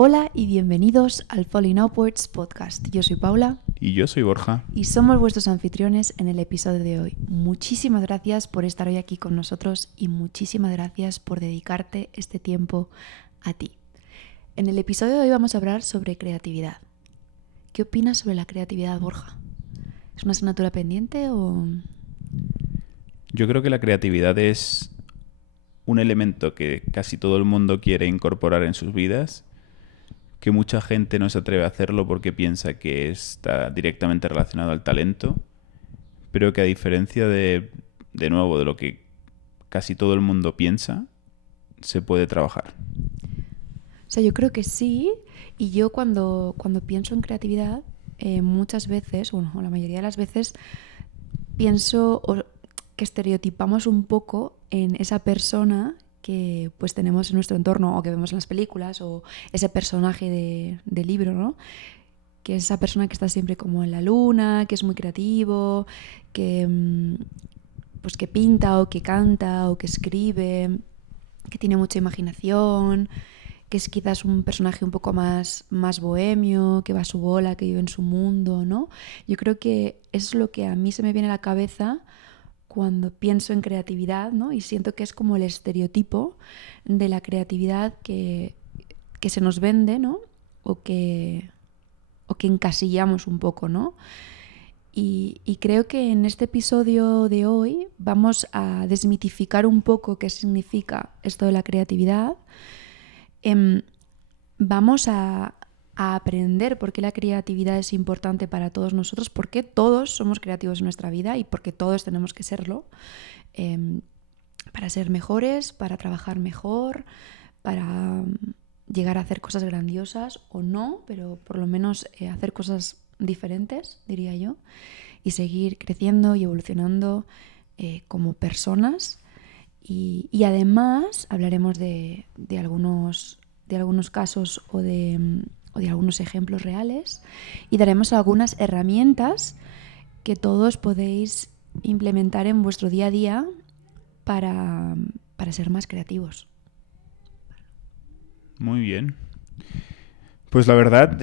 Hola y bienvenidos al Falling Upwards podcast. Yo soy Paula. Y yo soy Borja. Y somos vuestros anfitriones en el episodio de hoy. Muchísimas gracias por estar hoy aquí con nosotros y muchísimas gracias por dedicarte este tiempo a ti. En el episodio de hoy vamos a hablar sobre creatividad. ¿Qué opinas sobre la creatividad, Borja? ¿Es una asignatura pendiente o...? Yo creo que la creatividad es un elemento que casi todo el mundo quiere incorporar en sus vidas, que mucha gente no se atreve a hacerlo porque piensa que está directamente relacionado al talento, pero que a diferencia de nuevo, de lo que casi todo el mundo piensa, se puede trabajar. O sea, yo creo que sí, y yo cuando pienso en creatividad, muchas veces, o la mayoría de las veces, pienso que estereotipamos un poco en esa persona que pues tenemos en nuestro entorno o que vemos en las películas o ese personaje de libro, ¿no? Que es esa persona que está siempre como en la luna, que es muy creativo, que pues que pinta o que canta o que escribe, que tiene mucha imaginación, que es quizás un personaje un poco más bohemio, que va a su bola, que vive en su mundo, ¿no? Yo creo que eso es lo que a mí se me viene a la cabeza cuando pienso en creatividad, ¿no? Y siento que es como el estereotipo de la creatividad que se nos vende, ¿no? O que encasillamos un poco, ¿no? Y creo que en este episodio de hoy vamos a desmitificar un poco qué significa esto de la creatividad. Vamos a aprender por qué la creatividad es importante para todos nosotros, por qué todos somos creativos en nuestra vida y por qué todos tenemos que serlo, para ser mejores, para trabajar mejor, para llegar a hacer cosas grandiosas o no, pero por lo menos hacer cosas diferentes, diría yo, y seguir creciendo y evolucionando como personas. Y además hablaremos de algunos casos o de algunos ejemplos reales y daremos algunas herramientas que todos podéis implementar en vuestro día a día para ser más creativos. Muy bien. Pues la verdad,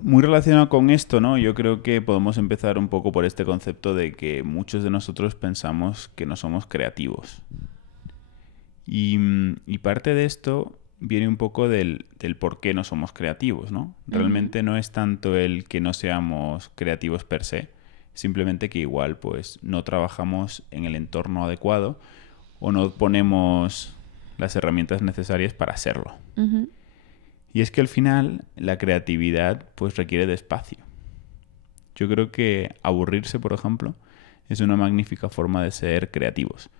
muy relacionado con esto, ¿no? Yo creo que podemos empezar un poco por este concepto de que muchos de nosotros pensamos que no somos creativos. Y parte de esto viene un poco del por qué no somos creativos, ¿no? Realmente no es tanto el que no seamos creativos per se, simplemente que igual pues no trabajamos en el entorno adecuado o no ponemos las herramientas necesarias para hacerlo. Uh-huh. Y es que al final la creatividad pues requiere de espacio. Yo creo que aburrirse, por ejemplo, es una magnífica forma de ser creativos.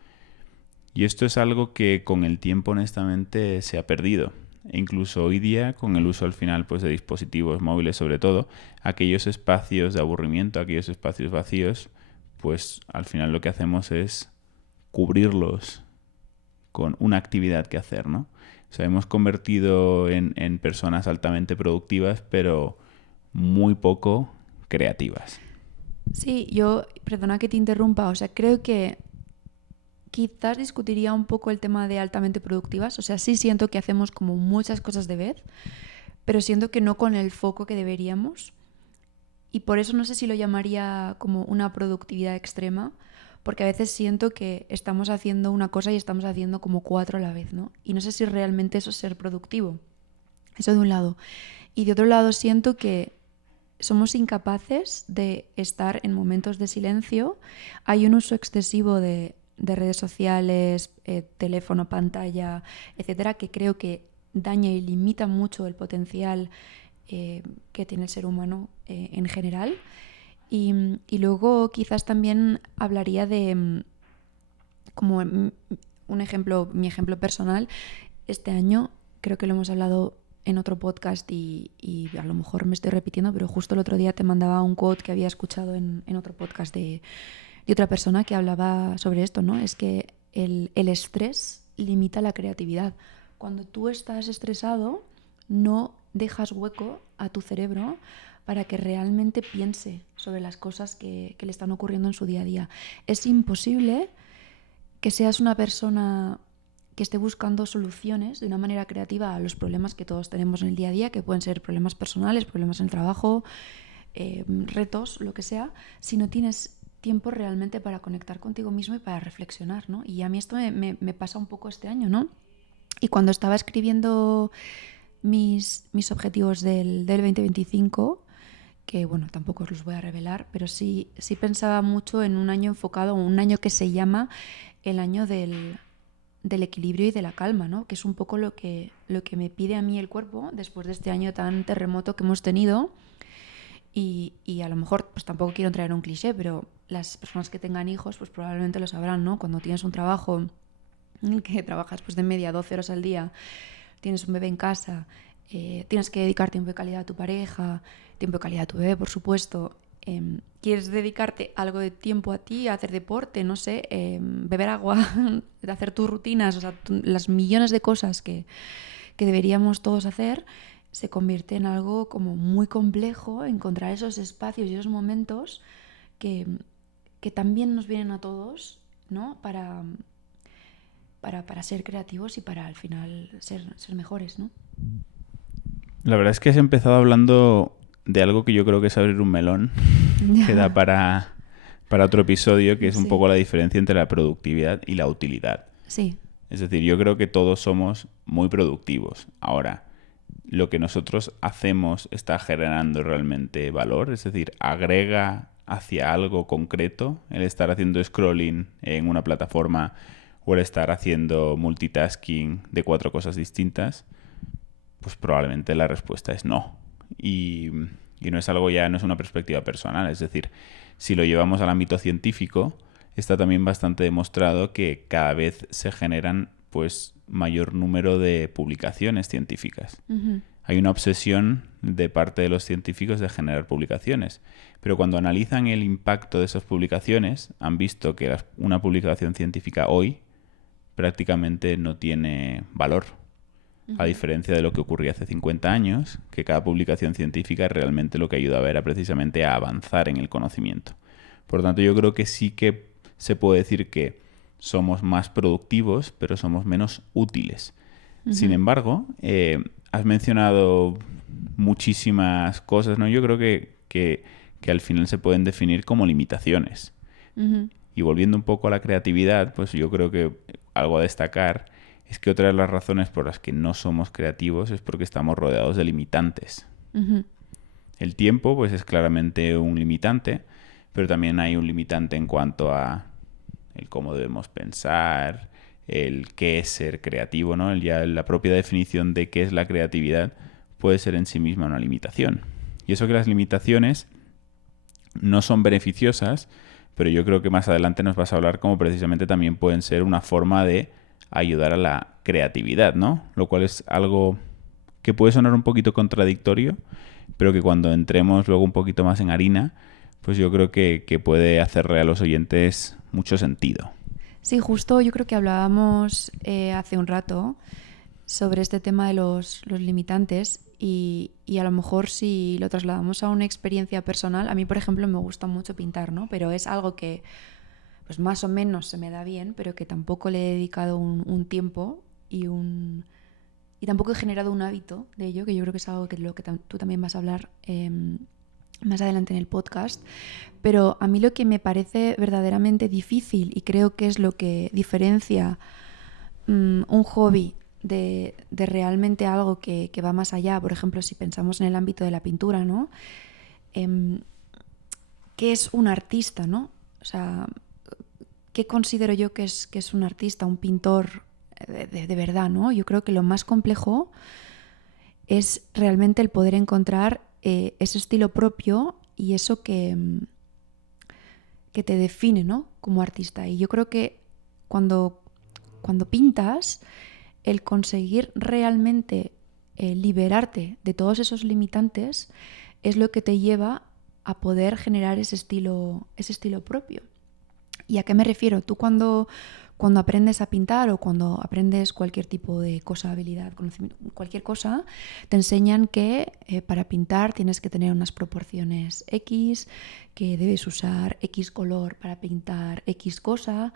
Y esto es algo que con el tiempo honestamente se ha perdido. E incluso hoy día, con el uso al final pues de dispositivos móviles sobre todo, aquellos espacios de aburrimiento, aquellos espacios vacíos, pues al final lo que hacemos es cubrirlos con una actividad que hacer, ¿no? O sea, hemos convertido en personas altamente productivas, pero muy poco creativas. Sí, yo, perdona que te interrumpa, o sea, creo que quizás discutiría un poco el tema de altamente productivas. O sea, sí siento que hacemos como muchas cosas de vez, pero siento que no con el foco que deberíamos. Y por eso no sé si lo llamaría como una productividad extrema, porque a veces siento que estamos haciendo una cosa y estamos haciendo como 4 a la vez, ¿no? Y no sé si realmente eso es ser productivo. Eso de un lado. Y de otro lado siento que somos incapaces de estar en momentos de silencio. Hay un uso excesivo de redes sociales, teléfono, pantalla, etcétera, que creo que daña y limita mucho el potencial que tiene el ser humano en general. Y luego quizás también hablaría de como un ejemplo, mi ejemplo personal. Este año creo que lo hemos hablado en otro podcast y a lo mejor me estoy repitiendo, pero justo el otro día te mandaba un quote que había escuchado en otro podcast de otra persona que hablaba sobre esto, ¿no? Es que el estrés limita la creatividad. Cuando tú estás estresado, no dejas hueco a tu cerebro para que realmente piense sobre las cosas que le están ocurriendo en su día a día. Es imposible que seas una persona que esté buscando soluciones de una manera creativa a los problemas que todos tenemos en el día a día, que pueden ser problemas personales, problemas en el trabajo, retos, lo que sea, si no tienes tiempo realmente para conectar contigo mismo y para reflexionar, ¿no? Y a mí esto me pasa un poco este año, ¿no? Y cuando estaba escribiendo mis objetivos del 2025, que bueno, tampoco os los voy a revelar, pero sí pensaba mucho en un año enfocado, un año que se llama el año del equilibrio y de la calma, ¿no? Que es un poco lo que me pide a mí el cuerpo después de este año tan terremoto que hemos tenido. Y a lo mejor, pues tampoco quiero entrar en un cliché, pero las personas que tengan hijos, pues probablemente lo sabrán, ¿no? Cuando tienes un trabajo en el que trabajas pues de media 12 horas al día, tienes un bebé en casa, tienes que dedicar tiempo de calidad a tu pareja, tiempo de calidad a tu bebé, por supuesto. Quieres dedicarte algo de tiempo a ti, a hacer deporte, no sé, beber agua, hacer tus rutinas, o sea, las millones de cosas que deberíamos todos hacer, se convierte en algo como muy complejo encontrar esos espacios y esos momentos que también nos vienen a todos, ¿no? Para ser creativos y para al final ser mejores, ¿no? La verdad es que has empezado hablando de algo que yo creo que es abrir un melón que da para otro episodio, que es un poco la diferencia entre la productividad y la utilidad. Sí. Es decir, yo creo que todos somos muy productivos. Ahora, lo que nosotros hacemos está generando realmente valor, es decir, agrega hacia algo concreto el estar haciendo scrolling en una plataforma o el estar haciendo multitasking de 4 cosas distintas. Pues probablemente la respuesta es no. Y no es algo no es una perspectiva personal. Es decir, si lo llevamos al ámbito científico, está también bastante demostrado que cada vez se generan pues mayor número de publicaciones científicas. Uh-huh. Hay una obsesión de parte de los científicos de generar publicaciones. Pero cuando analizan el impacto de esas publicaciones, han visto que una publicación científica hoy prácticamente no tiene valor. A diferencia de lo que ocurría hace 50 años, que cada publicación científica realmente lo que ayudaba era precisamente a avanzar en el conocimiento. Por lo tanto, yo creo que sí que se puede decir que somos más productivos, pero somos menos útiles. Uh-huh. Sin embargo, has mencionado muchísimas cosas, ¿no? Yo creo que al final se pueden definir como limitaciones. Uh-huh. Y volviendo un poco a la creatividad, pues yo creo que algo a destacar es que otra de las razones por las que no somos creativos es porque estamos rodeados de limitantes. Uh-huh. El tiempo, pues, es claramente un limitante, pero también hay un limitante en cuanto a el cómo debemos pensar, el qué es ser creativo, ¿no? Ya la propia definición de qué es la creatividad puede ser en sí misma una limitación. Y eso que las limitaciones no son beneficiosas, pero yo creo que más adelante nos vas a hablar cómo precisamente también pueden ser una forma de ayudar a la creatividad, ¿no? Lo cual es algo que puede sonar un poquito contradictorio, pero que cuando entremos luego un poquito más en harina, pues yo creo que puede hacerle a los oyentes mucho sentido. Sí, justo yo creo que hablábamos hace un rato sobre este tema de los limitantes y a lo mejor si lo trasladamos a una experiencia personal, a mí por ejemplo me gusta mucho pintar, ¿no? Pero es algo que pues más o menos se me da bien, pero que tampoco le he dedicado un tiempo y tampoco he generado un hábito de ello, que yo creo que es algo que tú también vas a hablar más adelante en el podcast. Pero a mí lo que me parece verdaderamente difícil y creo que es lo que diferencia un hobby de realmente algo que va más allá, por ejemplo, si pensamos en el ámbito de la pintura, ¿no? ¿Qué es un artista, no? O sea, ¿qué considero yo que es un artista, un pintor de verdad, ¿no? Yo creo que lo más complejo es realmente el poder encontrar ese estilo propio y eso que te define, ¿no? Como artista. Y yo creo que cuando pintas, el conseguir realmente liberarte de todos esos limitantes es lo que te lleva a poder generar ese estilo propio. ¿Y a qué me refiero? Tú cuando aprendes a pintar o cuando aprendes cualquier tipo de cosa, habilidad, conocimiento, cualquier cosa, te enseñan que para pintar tienes que tener unas proporciones X, que debes usar X color para pintar X cosa,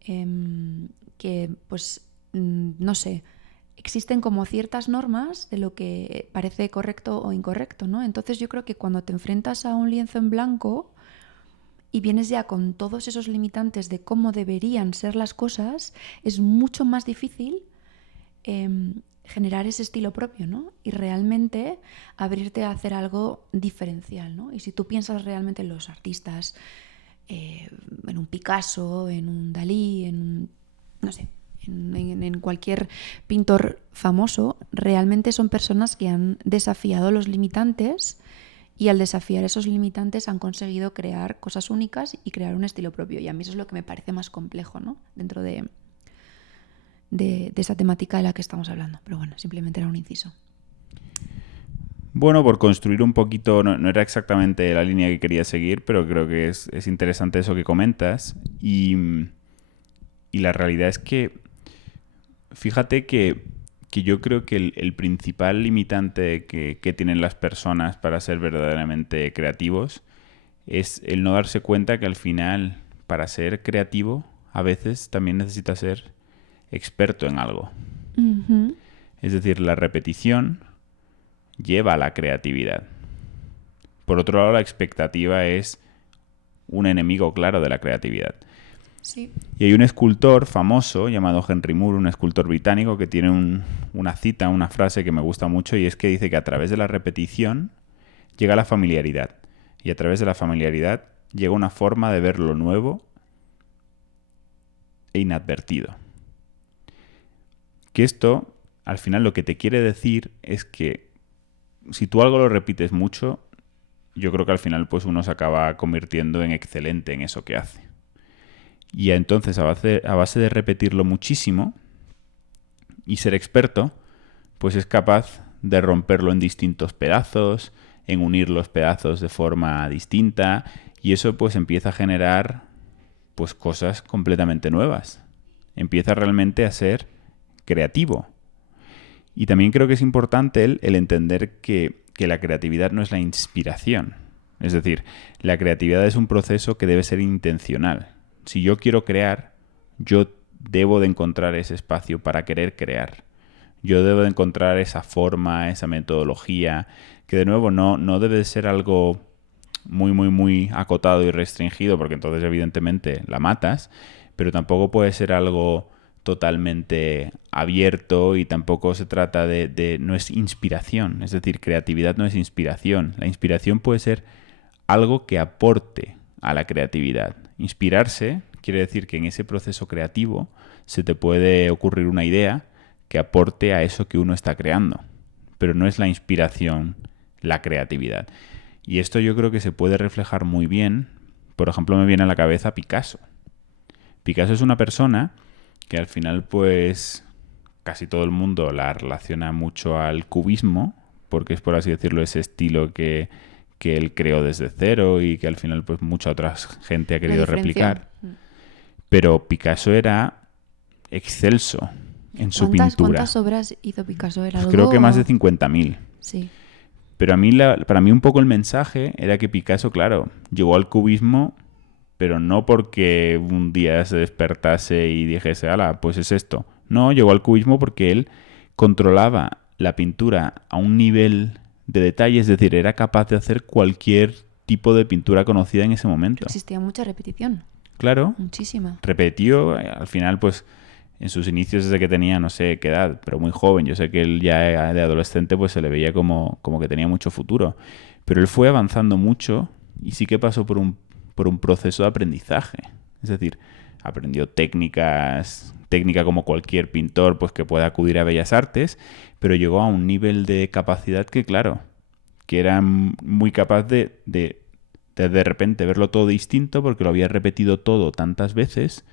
que pues no sé, existen como ciertas normas de lo que parece correcto o incorrecto, ¿no? Entonces yo creo que cuando te enfrentas a un lienzo en blanco y vienes ya con todos esos limitantes de cómo deberían ser las cosas, es mucho más difícil generar ese estilo propio, ¿no? Y realmente abrirte a hacer algo diferencial, ¿no? Y si tú piensas realmente en los artistas, en un Picasso, en un Dalí, no sé, en cualquier pintor famoso, realmente son personas que han desafiado los limitantes y al desafiar esos limitantes han conseguido crear cosas únicas y crear un estilo propio. Y a mí eso es lo que me parece más complejo, ¿no? Dentro de esa temática de la que estamos hablando. Pero bueno, simplemente era un inciso. Bueno, por construir un poquito, no era exactamente la línea que quería seguir, pero creo que es interesante eso que comentas. Y la realidad es que, fíjate que yo creo que el principal limitante que tienen las personas para ser verdaderamente creativos es el no darse cuenta que al final, para ser creativo, a veces también necesitas ser experto en algo. Uh-huh. Es decir, la repetición lleva a la creatividad. Por otro lado, la expectativa es un enemigo claro de la creatividad. Sí. Y hay un escultor famoso llamado Henry Moore, un escultor británico, que tiene una cita, una frase que me gusta mucho, y es que dice que a través de la repetición llega la familiaridad. Y a través de la familiaridad llega una forma de ver lo nuevo e inadvertido. Que esto, al final, lo que te quiere decir es que si tú algo lo repites mucho, yo creo que al final pues uno se acaba convirtiendo en excelente en eso que hace. Y entonces, a base de repetirlo muchísimo y ser experto, pues es capaz de romperlo en distintos pedazos, en unir los pedazos de forma distinta, y eso pues empieza a generar pues cosas completamente nuevas. Empieza realmente a ser creativo. Y también creo que es importante el entender que la creatividad no es la inspiración. Es decir, la creatividad es un proceso que debe ser intencional. Si yo quiero crear, yo debo de encontrar ese espacio para querer crear. Yo debo de encontrar esa forma, esa metodología, que de nuevo no debe de ser algo muy, muy, muy acotado y restringido, porque entonces evidentemente la matas, pero tampoco puede ser algo totalmente abierto y tampoco se trata no es inspiración. Es decir, creatividad no es inspiración. La inspiración puede ser algo que aporte a la creatividad. Inspirarse quiere decir que en ese proceso creativo se te puede ocurrir una idea que aporte a eso que uno está creando. Pero no es la inspiración la creatividad. Y esto yo creo que se puede reflejar muy bien. Por ejemplo, me viene a la cabeza Picasso. Picasso es una persona que al final pues casi todo el mundo la relaciona mucho al cubismo, porque es, por así decirlo, ese estilo que él creó desde cero y que al final pues mucha otra gente ha querido replicar. Pero Picasso era excelso en su pintura. ¿Cuántas obras hizo Picasso? Pues creo que más de 50.000. Sí. Pero para mí un poco el mensaje era que Picasso, claro, llegó al cubismo, pero no porque un día se despertase y dijese, ala, pues es esto. No, llegó al cubismo porque él controlaba la pintura a un nivel de detalle, es decir, era capaz de hacer cualquier tipo de pintura conocida en ese momento. Existía mucha repetición. Claro. Muchísima. Repetió, al final pues en sus inicios desde que tenía no sé qué edad, pero muy joven. Yo sé que él ya de adolescente pues se le veía como que tenía mucho futuro. Pero él fue avanzando mucho y sí que pasó por un proceso de aprendizaje. Es decir, aprendió técnica como cualquier pintor pues que pueda acudir a Bellas Artes, pero llegó a un nivel de capacidad que, claro, que era muy capaz de repente verlo todo distinto porque lo había repetido todo tantas veces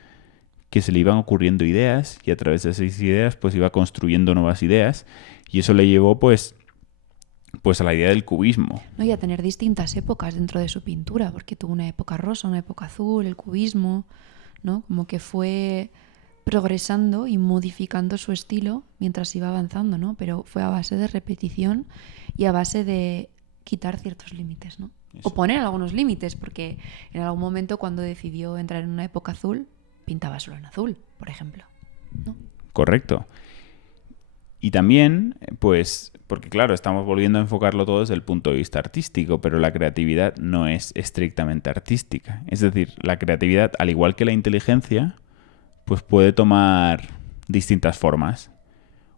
que se le iban ocurriendo ideas y a través de esas ideas pues iba construyendo nuevas ideas y eso le llevó pues a la idea del cubismo. No, y a tener distintas épocas dentro de su pintura, porque tuvo una época rosa, una época azul, el cubismo, ¿no? Como que fue progresando y modificando su estilo mientras iba avanzando, ¿no? Pero fue a base de repetición y a base de quitar ciertos límites, ¿no? Eso. O poner algunos límites, porque en algún momento cuando decidió entrar en una época azul, pintaba solo en azul, por ejemplo, ¿no? Correcto. Y también, pues, porque claro, estamos volviendo a enfocarlo todo desde el punto de vista artístico, pero la creatividad no es estrictamente artística. Es decir, la creatividad, al igual que la inteligencia, pues puede tomar distintas formas.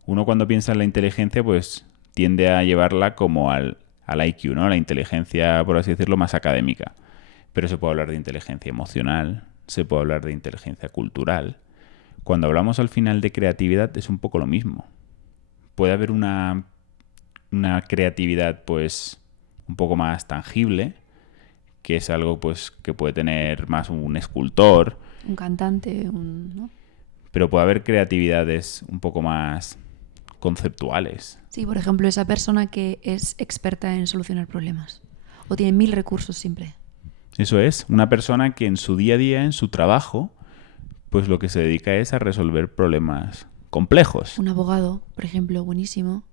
Uno cuando piensa en la inteligencia, pues tiende a llevarla como al IQ, ¿no? La inteligencia, por así decirlo, más académica. Pero se puede hablar de inteligencia emocional, se puede hablar de inteligencia cultural. Cuando hablamos al final de creatividad es un poco lo mismo. Puede haber una creatividad pues un poco más tangible, que es algo pues que puede tener más un escultor. Un cantante, ¿no? Pero puede haber creatividades un poco más conceptuales. Sí, por ejemplo, esa persona que es experta en solucionar problemas o tiene 1000 recursos siempre. Eso es, una persona que en su día a día, en su trabajo, pues lo que se dedica es a resolver problemas complejos. Un abogado, por ejemplo, buenísimo.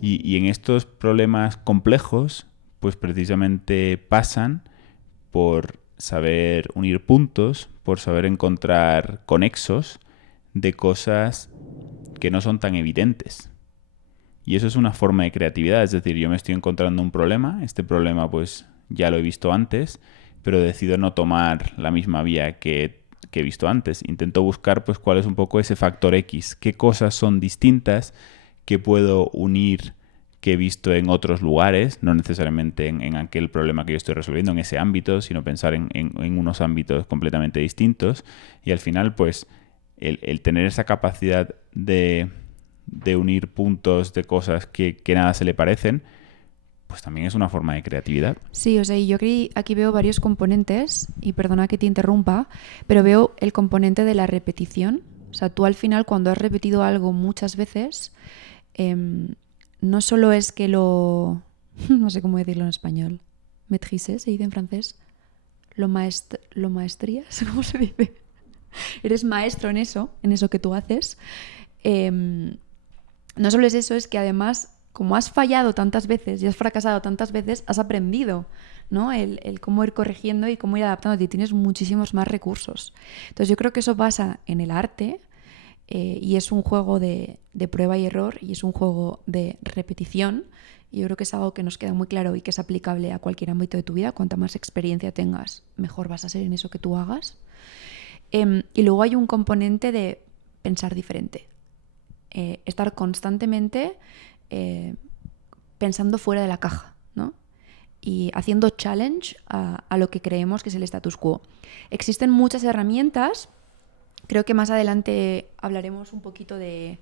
Y en estos problemas complejos, pues precisamente pasan por saber unir puntos, por saber encontrar conexos de cosas que no son tan evidentes. Y eso es una forma de creatividad, es decir, yo me estoy encontrando un problema, este problema pues ya lo he visto antes, pero decido no tomar la misma vía que he visto antes. Intento buscar pues cuál es un poco ese factor X, qué cosas son distintas que puedo unir que he visto en otros lugares, no necesariamente en aquel problema que yo estoy resolviendo, en ese ámbito, sino pensar en unos ámbitos completamente distintos. Y al final, pues, el tener esa capacidad de unir puntos de cosas que nada se le parecen, pues también es una forma de creatividad. Sí, o sea, yo aquí veo varios componentes, y perdona que te interrumpa, pero veo el componente de la repetición. O sea, tú al final cuando has repetido algo muchas veces, no solo es que no sé cómo decirlo en español, maîtriser, se dice en francés, lo maestrías, ¿cómo se dice? Eres maestro en eso que tú haces. No solo es eso, es que además, como has fallado tantas veces y has fracasado tantas veces, has aprendido, ¿no? El cómo ir corrigiendo y cómo ir adaptándote, y tienes muchísimos más recursos. Entonces yo creo que eso pasa en el arte, y es un juego de prueba y error, y es un juego de repetición, y yo creo que es algo que nos queda muy claro y que es aplicable a cualquier ámbito de tu vida. Cuanta más experiencia tengas, mejor vas a ser en eso que tú hagas. Y luego hay un componente de pensar diferente, estar constantemente pensando fuera de la caja, ¿no? Y haciendo challenge a lo que creemos que es el status quo. Existen muchas herramientas. Creo que más adelante hablaremos un poquito de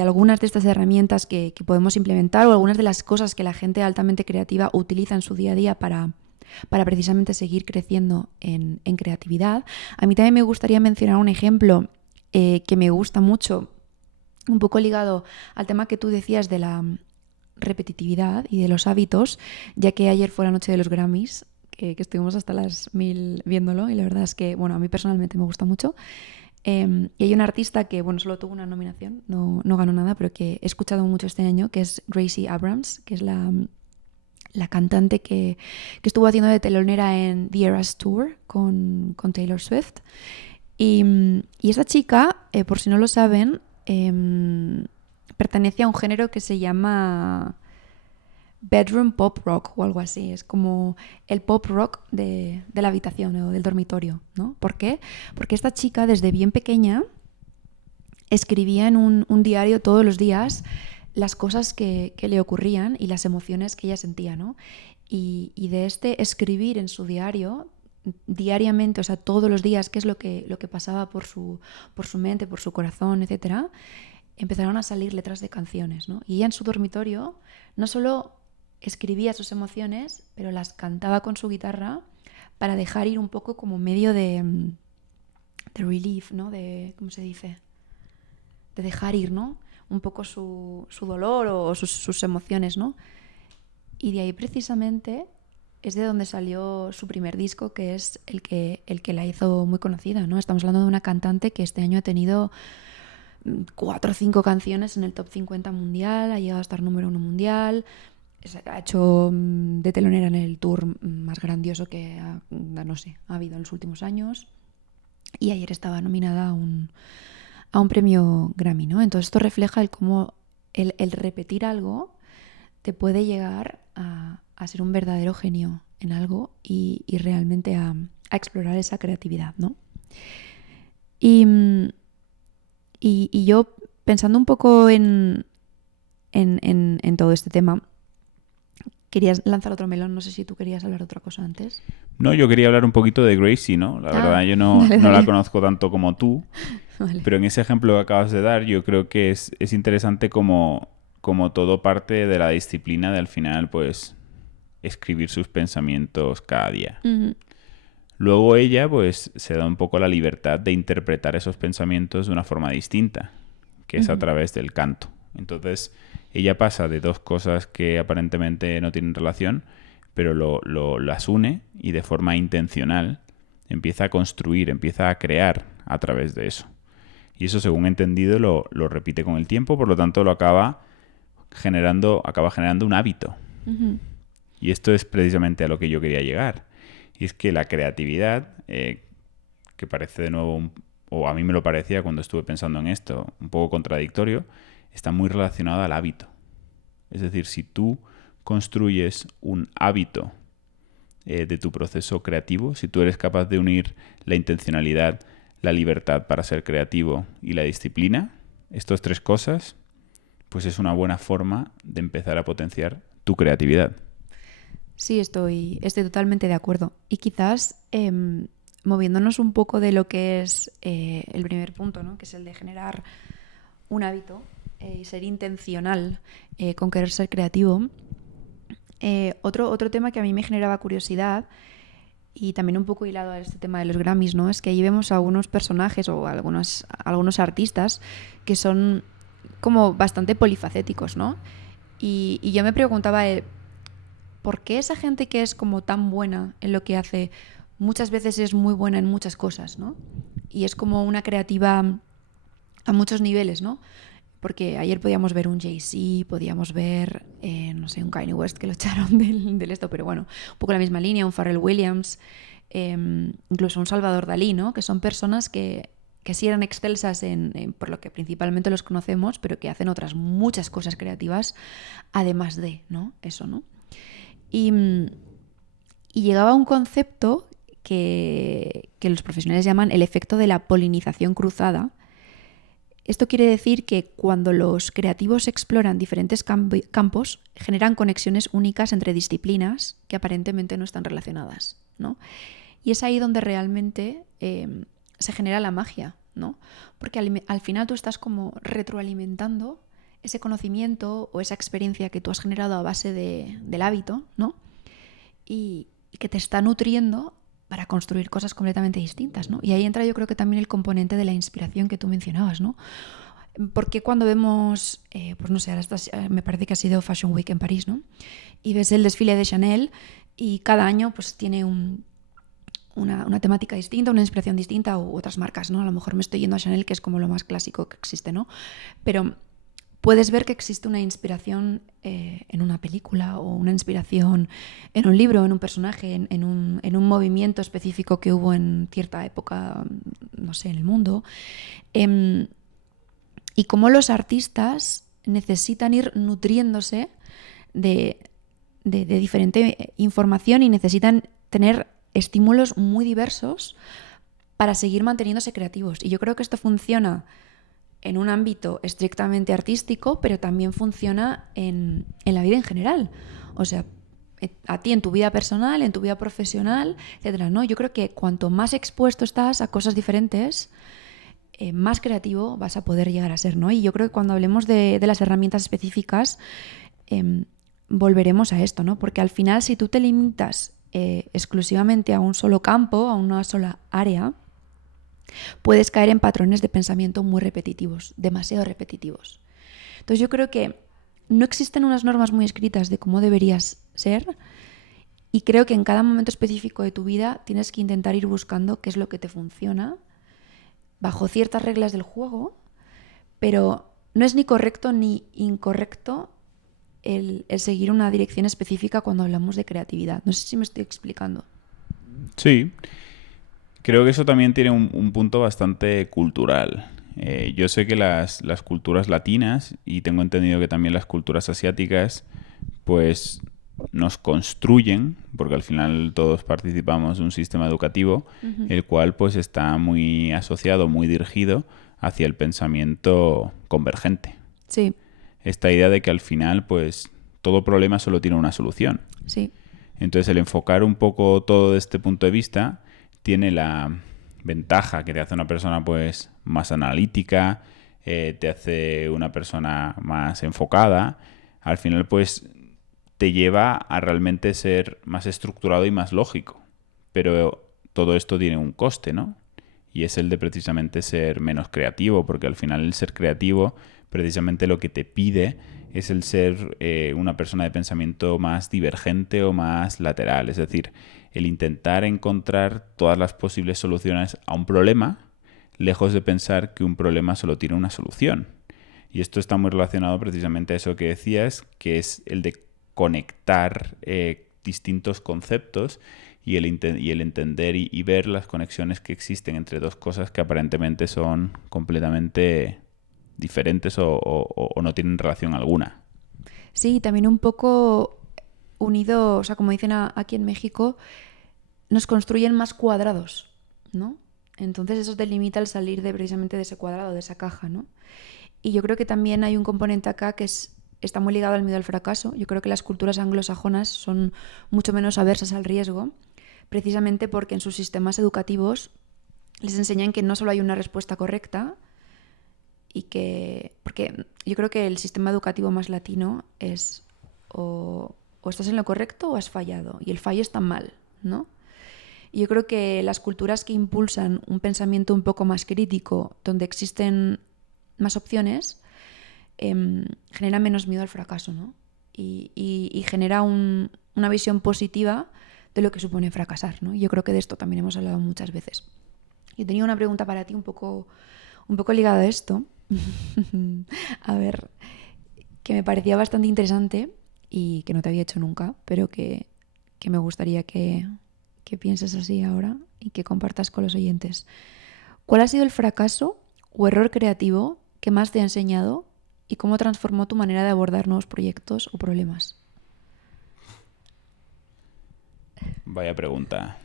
algunas de estas herramientas que podemos implementar, o algunas de las cosas que la gente altamente creativa utiliza en su día a día para precisamente seguir creciendo en creatividad. A mí también me gustaría mencionar un ejemplo que me gusta mucho, un poco ligado al tema que tú decías de la repetitividad y de los hábitos, ya que ayer fue la noche de los Grammys, que estuvimos hasta las 1000 viéndolo, y la verdad es que, bueno, a mí personalmente me gusta mucho. Y hay un artista que, bueno, solo tuvo una nominación, no ganó nada, pero que he escuchado mucho este año, que es Gracie Abrams, que es la cantante que estuvo haciendo de telonera en The Eras Tour con Taylor Swift. Y esa chica, por si no lo saben, pertenece a un género que se llama bedroom pop rock o algo así. Es como el pop rock de la habitación o del dormitorio, ¿no? ¿Por qué? Porque esta chica desde bien pequeña escribía en un diario todos los días las cosas que le ocurrían y las emociones que ella sentía, ¿no? Y de este escribir en su diario diariamente, o sea, todos los días, qué es lo que pasaba por su mente, por su corazón, etcétera, empezaron a salir letras de canciones, ¿no? Y ella en su dormitorio no solo escribía sus emociones, pero las cantaba con su guitarra para dejar ir un poco como medio de relief, ¿no? De, ¿cómo se dice? De dejar ir, ¿no? Un poco su dolor o sus emociones, ¿no? Y de ahí precisamente es de donde salió su primer disco, que es el que la hizo muy conocida, ¿no? Estamos hablando de una cantante que este año ha tenido 4 o 5 canciones en el top 50 mundial, ha llegado a estar número 1 mundial, ha hecho de telonera en el tour más grandioso que ha habido en los últimos años, y ayer estaba nominada a un premio Grammy, ¿no? Entonces esto refleja el cómo el repetir algo te puede llegar a ser un verdadero genio en algo y realmente a explorar esa creatividad, ¿no? Y yo, pensando un poco en todo este tema, querías lanzar otro melón, no sé si tú querías hablar de otra cosa antes. No, yo quería hablar un poquito de Gracie, ¿no? La verdad, yo no, dale, no la dale. conozco tanto como tú, Vale. pero en ese ejemplo que acabas de dar, yo creo que es interesante como todo parte de la disciplina de al final, pues, escribir sus pensamientos cada día. Ujú. Luego ella, pues, se da un poco la libertad de interpretar esos pensamientos de una forma distinta, que es a Ujú. través del canto. Entonces, ella pasa de dos cosas que aparentemente no tienen relación, pero las une y de forma intencional empieza a construir, empieza a crear a través de eso. Y eso, según he entendido, lo repite con el tiempo, por lo tanto lo acaba generando un hábito. Ujú. Y esto es precisamente a lo que yo quería llegar. Y es que la creatividad, que parece de nuevo, o a mí me lo parecía cuando estuve pensando en esto, un poco contradictorio, está muy relacionada al hábito. Es decir, si tú construyes un hábito de tu proceso creativo, si tú eres capaz de unir la intencionalidad, la libertad para ser creativo y la disciplina, estas tres cosas, pues es una buena forma de empezar a potenciar tu creatividad. Sí, estoy totalmente de acuerdo. Y quizás moviéndonos un poco de lo que es el primer punto, ¿no? Que es el de generar un hábito y ser intencional con querer ser creativo. Otro tema que a mí me generaba curiosidad y también un poco hilado a este tema de los Grammys, ¿no? Es que ahí vemos a algunos personajes o a algunos artistas que son como bastante polifacéticos, ¿no? Y yo me preguntaba, ¿por qué esa gente que es como tan buena en lo que hace muchas veces es muy buena en muchas cosas, ¿no? Y es como una creativa a muchos niveles, ¿no? Porque ayer podíamos ver un Jay-Z, podíamos ver, no sé, un Kanye West que lo echaron del esto, pero bueno, un poco la misma línea, un Pharrell Williams, incluso un Salvador Dalí, ¿no? Que son personas que sí eran excelsas por lo que principalmente los conocemos, pero que hacen otras muchas cosas creativas, además de, ¿no? Eso, ¿no? Y llegaba a un concepto que los profesionales llaman el efecto de la polinización cruzada. Esto quiere decir que cuando los creativos exploran diferentes campos, generan conexiones únicas entre disciplinas que aparentemente no están relacionadas, ¿no? Y es ahí donde realmente se genera la magia, ¿no? Porque al final tú estás como retroalimentando ese conocimiento o esa experiencia que tú has generado a base del hábito, ¿no? Y que te está nutriendo para construir cosas completamente distintas, ¿no? Y ahí entra yo creo que también el componente de la inspiración que tú mencionabas, ¿no? Porque cuando vemos, pues no sé, ahora me parece que ha sido Fashion Week en París, ¿no? Y ves el desfile de Chanel y cada año pues tiene una temática distinta, una inspiración distinta u otras marcas, ¿no? A lo mejor me estoy yendo a Chanel, que es como lo más clásico que existe, ¿no? Pero puedes ver que existe una inspiración en una película o una inspiración en un libro, en un personaje, en un movimiento específico que hubo en cierta época, no sé, en el mundo. Y cómo los artistas necesitan ir nutriéndose de diferente información y necesitan tener estímulos muy diversos para seguir manteniéndose creativos. Y yo creo que esto funciona en un ámbito estrictamente artístico, pero también funciona en la vida en general. O sea, a ti en tu vida personal, en tu vida profesional, etcétera, ¿no? Yo creo que cuanto más expuesto estás a cosas diferentes, más creativo vas a poder llegar a ser, ¿no? Y yo creo que cuando hablemos de las herramientas específicas, volveremos a esto, ¿no? Porque al final, si tú te limitas exclusivamente a un solo campo, a una sola área, puedes caer en patrones de pensamiento muy repetitivos, demasiado repetitivos. Entonces yo creo que no existen unas normas muy escritas de cómo deberías ser y creo que en cada momento específico de tu vida tienes que intentar ir buscando qué es lo que te funciona bajo ciertas reglas del juego, pero no es ni correcto ni incorrecto el seguir una dirección específica cuando hablamos de creatividad. No sé si me estoy explicando. Sí. Creo que eso también tiene un punto bastante cultural. Yo sé que las culturas latinas, y tengo entendido que también las culturas asiáticas, pues nos construyen, porque al final todos participamos de un sistema educativo, Ujú. el cual pues está muy asociado, muy dirigido hacia el pensamiento convergente. Sí, Esta idea de que al final pues todo problema solo tiene una solución. sí, Entonces el enfocar un poco todo desde este punto de vista tiene la ventaja que te hace una persona pues más analítica, te hace una persona más enfocada. Al final pues te lleva a realmente ser más estructurado y más lógico. Pero todo esto tiene un coste, ¿no? Y es el de precisamente ser menos creativo, porque al final el ser creativo precisamente lo que te pide es el ser una persona de pensamiento más divergente o más lateral, es decir, el intentar encontrar todas las posibles soluciones a un problema, lejos de pensar que un problema solo tiene una solución. Y esto está muy relacionado precisamente a eso que decías, que es el de conectar distintos conceptos y el entender y ver las conexiones que existen entre dos cosas que aparentemente son completamente diferentes o no tienen relación alguna. sí, también un poco unido, o sea, como dicen aquí en México, nos construyen más cuadrados, ¿no? Entonces eso te limita al salir de precisamente de ese cuadrado, de esa caja, ¿no? Y yo creo que también hay un componente acá que está muy ligado al miedo al fracaso. Yo creo que las culturas anglosajonas son mucho menos aversas al riesgo, precisamente porque en sus sistemas educativos les enseñan que no solo hay una respuesta correcta y que... Porque yo creo que el sistema educativo más latino es o estás en lo correcto o has fallado. Y el fallo está mal, ¿no? Y yo creo que las culturas que impulsan un pensamiento un poco más crítico, donde existen más opciones, genera menos miedo al fracaso, ¿no? Y genera una visión positiva de lo que supone fracasar, ¿no? Y yo creo que de esto también hemos hablado muchas veces. Yo tenía una pregunta para ti un poco ligada a esto. A ver, que me parecía bastante interesante y que no te había hecho nunca, pero que me gustaría que pienses así ahora y que compartas con los oyentes. ¿Cuál ha sido el fracaso o error creativo que más te ha enseñado y cómo transformó tu manera de abordar nuevos proyectos o problemas? Vaya pregunta.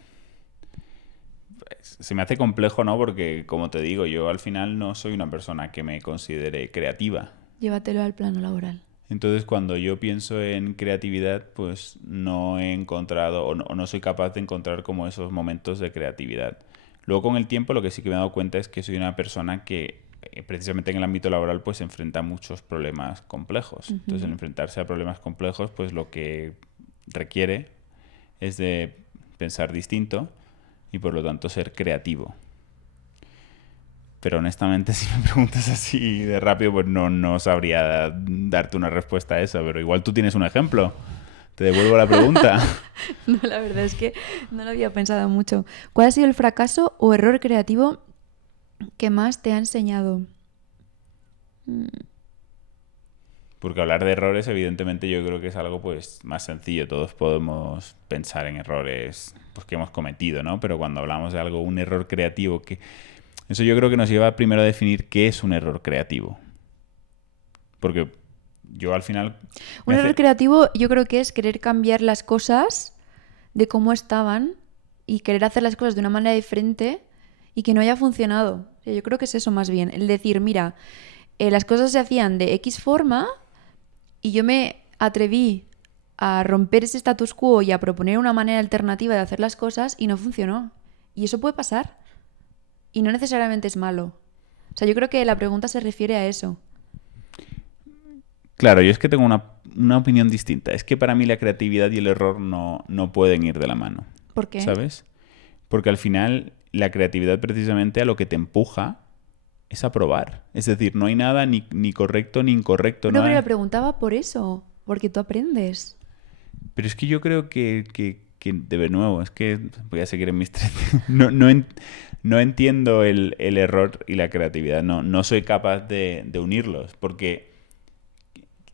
Se me hace complejo, ¿no? Porque, como te digo, yo al final no soy una persona que me considere creativa. Llévatelo al plano laboral. Entonces, cuando yo pienso en creatividad, pues no he encontrado o no soy capaz de encontrar como esos momentos de creatividad. Luego, con el tiempo, lo que sí que me he dado cuenta es que soy una persona que, precisamente en el ámbito laboral, pues enfrenta muchos problemas complejos. Entonces, el enfrentarse a problemas complejos, pues lo que requiere es de pensar distinto y, por lo tanto, ser creativo. Pero honestamente, si me preguntas así de rápido, pues no sabría darte una respuesta a eso. Pero igual tú tienes un ejemplo. Te devuelvo la pregunta. No, la verdad es que no lo había pensado mucho. ¿Cuál ha sido el fracaso o error creativo que más te ha enseñado? Porque hablar de errores, evidentemente, yo creo que es algo pues más sencillo. Todos podemos pensar en errores pues, que hemos cometido, ¿no? Pero cuando hablamos de algo, un error creativo, que eso yo creo que nos lleva primero a definir qué es un error creativo. Porque yo al final... Un error creativo yo creo que es querer cambiar las cosas de cómo estaban y querer hacer las cosas de una manera diferente y que no haya funcionado. O sea, yo creo que es eso más bien. El decir, mira, las cosas se hacían de X forma y yo me atreví a romper ese status quo y a proponer una manera alternativa de hacer las cosas y no funcionó. Y eso puede pasar. Y no necesariamente es malo. O sea, yo creo que la pregunta se refiere a eso. Claro, yo es que tengo una opinión distinta. Es que para mí la creatividad y el error no pueden ir de la mano. ¿Por qué? ¿Sabes? Porque al final la creatividad precisamente a lo que te empuja es a probar. Es decir, no hay nada ni correcto ni incorrecto. No, No pero hay... le preguntaba por eso, porque tú aprendes. Pero es que yo creo que de nuevo, es que voy a seguir en mis 30. No entiendo el error y la creatividad. No soy capaz de unirlos. Porque,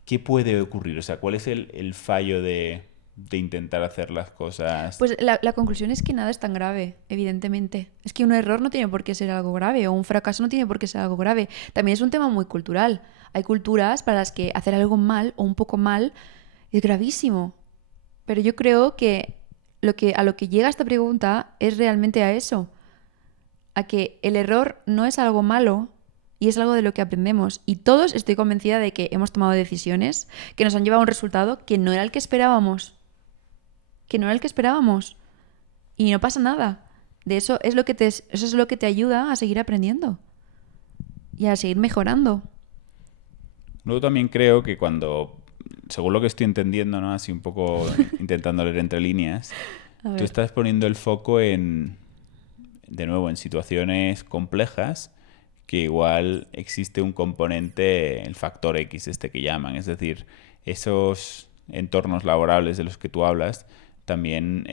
¿qué puede ocurrir? O sea, ¿cuál es el fallo de de intentar hacer las cosas. Pues la conclusión es que nada es tan grave, evidentemente. Es que un error no tiene por qué ser algo grave o un fracaso no tiene por qué ser algo grave. También es un tema muy cultural. Hay culturas para las que hacer algo mal o un poco mal es gravísimo. Pero yo creo que a lo que llega esta pregunta es realmente a eso. A que el error no es algo malo y es algo de lo que aprendemos. Y todos estoy convencida de que hemos tomado decisiones que nos han llevado a un resultado que no era el que esperábamos. Y no pasa nada. De eso es eso es lo que te ayuda a seguir aprendiendo y a seguir mejorando. Luego también creo que según lo que estoy entendiendo, ¿no? Así un poco intentando leer entre líneas, tú estás poniendo el foco de nuevo, en situaciones complejas que igual existe un componente, el factor X que llaman. Es decir, esos entornos laborables de los que tú hablas, también